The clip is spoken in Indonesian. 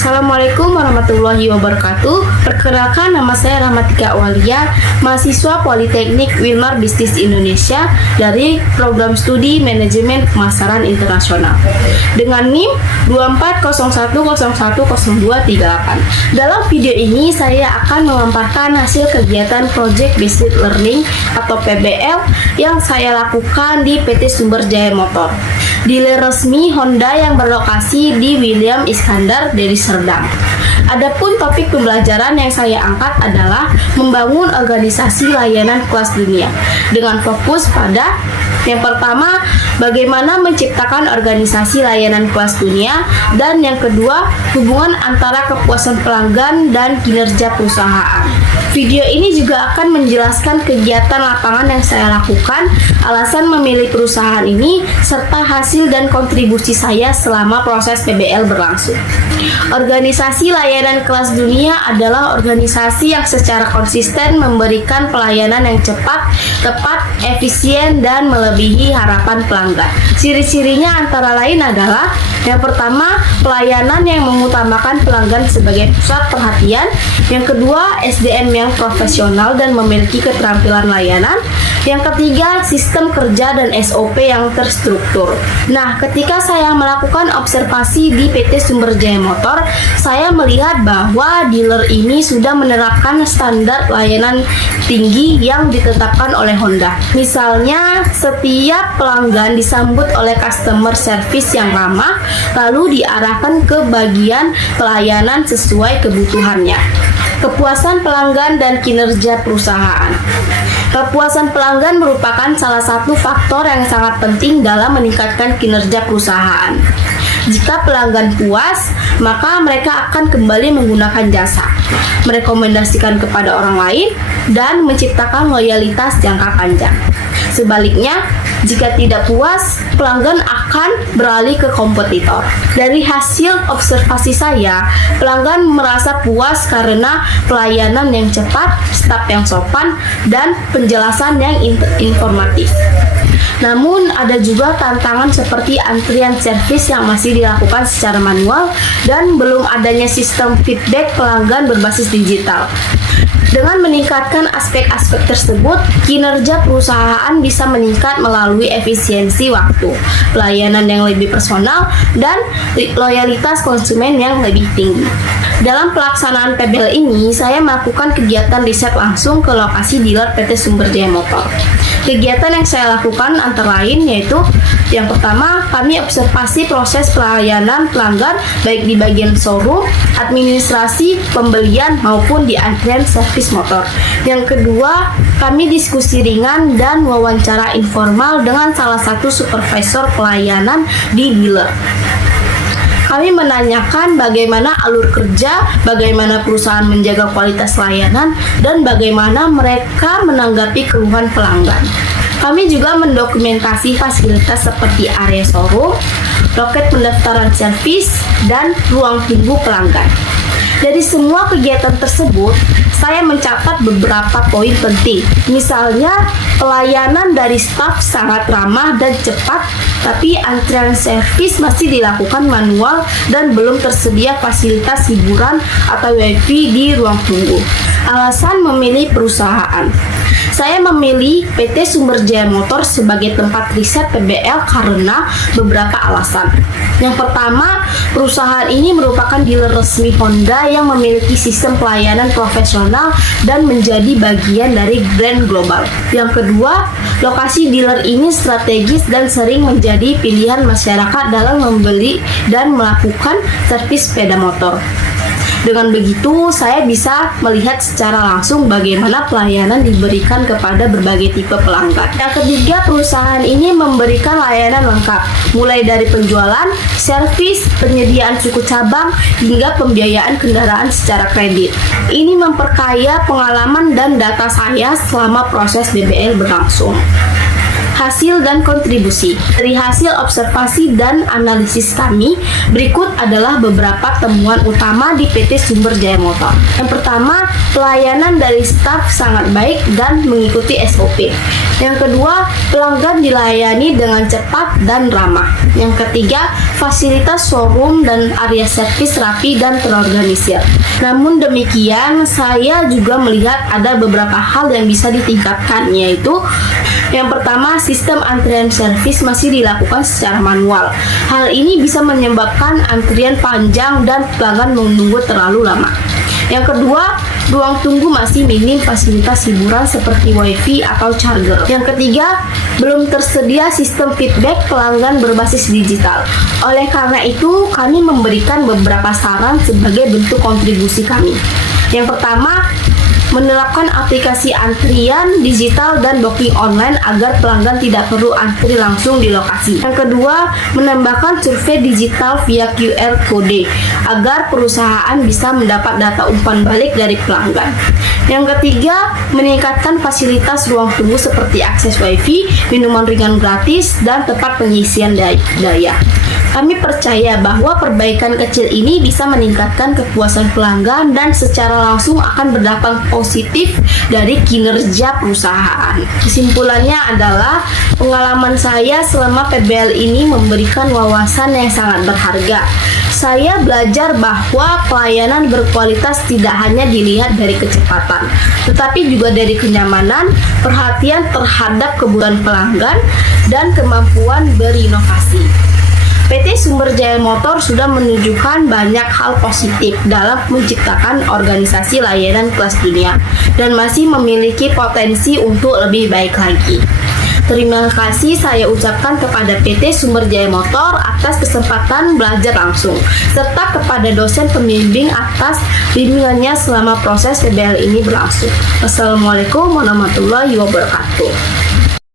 Assalamualaikum warahmatullahi wabarakatuh. Perkenalkan, nama saya Rahmatika Walia, mahasiswa Politeknik Wilmar Bisnis Indonesia dari Program Studi Manajemen Pemasaran Internasional dengan NIM 2401010238. Dalam video ini saya akan memaparkan hasil kegiatan Project Based Learning atau PBL yang saya lakukan di PT Sumber Jaya Motor, dealer resmi Honda yang berlokasi di William Iskandar, Deli Serdang. Adapun topik pembelajaran yang saya angkat adalah membangun organisasi layanan kelas dunia dengan fokus pada yang pertama, bagaimana menciptakan organisasi layanan kelas dunia, dan yang kedua, hubungan antara kepuasan pelanggan dan kinerja perusahaan. Video ini juga akan menjelaskan kegiatan lapangan yang saya lakukan, alasan memilih perusahaan ini, serta hasil dan kontribusi saya selama proses PBL berlangsung. Organisasi layanan kelas dunia adalah organisasi yang secara konsisten memberikan pelayanan yang cepat, tepat, efisien, dan melebihi harapan pelanggan. Ciri-cirinya antara lain adalah yang pertama, pelayanan yang mengutamakan pelanggan sebagai pusat perhatian. Yang kedua, SDM yang profesional dan memiliki keterampilan layanan. Yang ketiga, sistem kerja dan SOP yang terstruktur. Nah, ketika saya melakukan observasi di PT Sumber Jaya Motor, saya melihat bahwa dealer ini sudah menerapkan standar layanan tinggi yang ditetapkan oleh Honda. Misalnya, setiap pelanggan disambut oleh customer service yang ramah, lalu diarahkan ke bagian pelayanan sesuai kebutuhannya. Kepuasan pelanggan dan kinerja perusahaan. Kepuasan pelanggan merupakan salah satu faktor yang sangat penting dalam meningkatkan kinerja perusahaan. Jika pelanggan puas, maka mereka akan kembali menggunakan jasa, merekomendasikan kepada orang lain, dan menciptakan loyalitas jangka panjang. Sebaliknya, jika tidak puas, pelanggan akan beralih ke kompetitor. Dari hasil observasi saya, pelanggan merasa puas karena pelayanan yang cepat, staf yang sopan, dan penjelasan yang informatif. Namun, ada juga tantangan seperti antrian servis yang masih dilakukan secara manual dan belum adanya sistem feedback pelanggan berbasis digital. Dengan meningkatkan aspek-aspek tersebut, kinerja perusahaan bisa meningkat melalui efisiensi waktu, pelayanan yang lebih personal, dan loyalitas konsumen yang lebih tinggi. Dalam pelaksanaan PBL ini, saya melakukan kegiatan riset langsung ke lokasi dealer PT Sumber Jaya Motor. Kegiatan yang saya lakukan antara lain yaitu yang pertama, kami observasi proses pelayanan pelanggan baik di bagian showroom, administrasi, pembelian maupun di antrian servis motor. Yang kedua, kami diskusi ringan dan wawancara informal dengan salah satu supervisor pelayanan di dealer. Kami menanyakan bagaimana alur kerja, bagaimana perusahaan menjaga kualitas layanan, dan bagaimana mereka menanggapi keluhan pelanggan. Kami juga mendokumentasi fasilitas seperti area showroom, loket pendaftaran servis, dan ruang tunggu pelanggan. Dari semua kegiatan tersebut, saya mencatat beberapa poin penting. Misalnya, pelayanan dari staf sangat ramah dan cepat, tapi antrian servis masih dilakukan manual dan belum tersedia fasilitas hiburan atau wifi di ruang tunggu. Alasan memilih perusahaan. Saya memilih PT Sumber Jaya Motor sebagai tempat riset PBL karena beberapa alasan. Yang pertama, perusahaan ini merupakan dealer resmi Honda yang memiliki sistem pelayanan profesional dan menjadi bagian dari brand global. Yang kedua, lokasi dealer ini strategis dan sering menjadi pilihan masyarakat dalam membeli dan melakukan servis sepeda motor. Dengan begitu, saya bisa melihat secara langsung bagaimana pelayanan diberikan kepada berbagai tipe pelanggan. Yang ketiga, perusahaan ini memberikan layanan lengkap, mulai dari penjualan, servis, penyediaan suku cabang, hingga pembiayaan kendaraan secara kredit. Ini memperkaya pengalaman dan data saya selama proses BBL berlangsung. hasil dan kontribusi. Dari hasil observasi dan analisis kami, berikut adalah beberapa temuan utama di PT Sumber Jaya Motor. Yang pertama, pelayanan dari staf sangat baik dan mengikuti SOP. Yang kedua, pelanggan dilayani dengan cepat dan ramah. Yang ketiga, fasilitas showroom dan area servis rapi dan terorganisir. Namun demikian, saya juga melihat ada beberapa hal yang bisa ditingkatkan, yaitu yang pertama, sistem antrian servis masih dilakukan secara manual. Hal ini bisa menyebabkan antrian panjang dan pelanggan menunggu terlalu lama. Yang kedua, ruang tunggu masih minim fasilitas hiburan seperti wifi atau charger. Yang ketiga, belum tersedia sistem feedback pelanggan berbasis digital. Oleh karena itu, kami memberikan beberapa saran sebagai bentuk kontribusi kami. Yang pertama, menerapkan aplikasi antrian digital dan booking online agar pelanggan tidak perlu antri langsung di lokasi. Yang kedua, menambahkan survei digital via QR Code agar perusahaan bisa mendapat data umpan balik dari pelanggan. Yang ketiga, meningkatkan fasilitas ruang tunggu seperti akses wifi, minuman ringan gratis, dan tempat pengisian daya. Kami percaya bahwa perbaikan kecil ini bisa meningkatkan kepuasan pelanggan dan secara langsung akan berdampak positif dari kinerja perusahaan. Kesimpulannya adalah pengalaman saya selama PBL ini memberikan wawasan yang sangat berharga. Saya belajar bahwa pelayanan berkualitas tidak hanya dilihat dari kecepatan, tetapi juga dari kenyamanan, perhatian terhadap kebutuhan pelanggan, dan kemampuan berinovasi. PT Sumber Jaya Motor sudah menunjukkan banyak hal positif dalam menciptakan organisasi layanan kelas dunia dan masih memiliki potensi untuk lebih baik lagi. Terima kasih saya ucapkan kepada PT Sumber Jaya Motor atas kesempatan belajar langsung, serta kepada dosen pembimbing atas bimbingannya selama proses PBL ini berlangsung. Wassalamualaikum warahmatullahi wabarakatuh.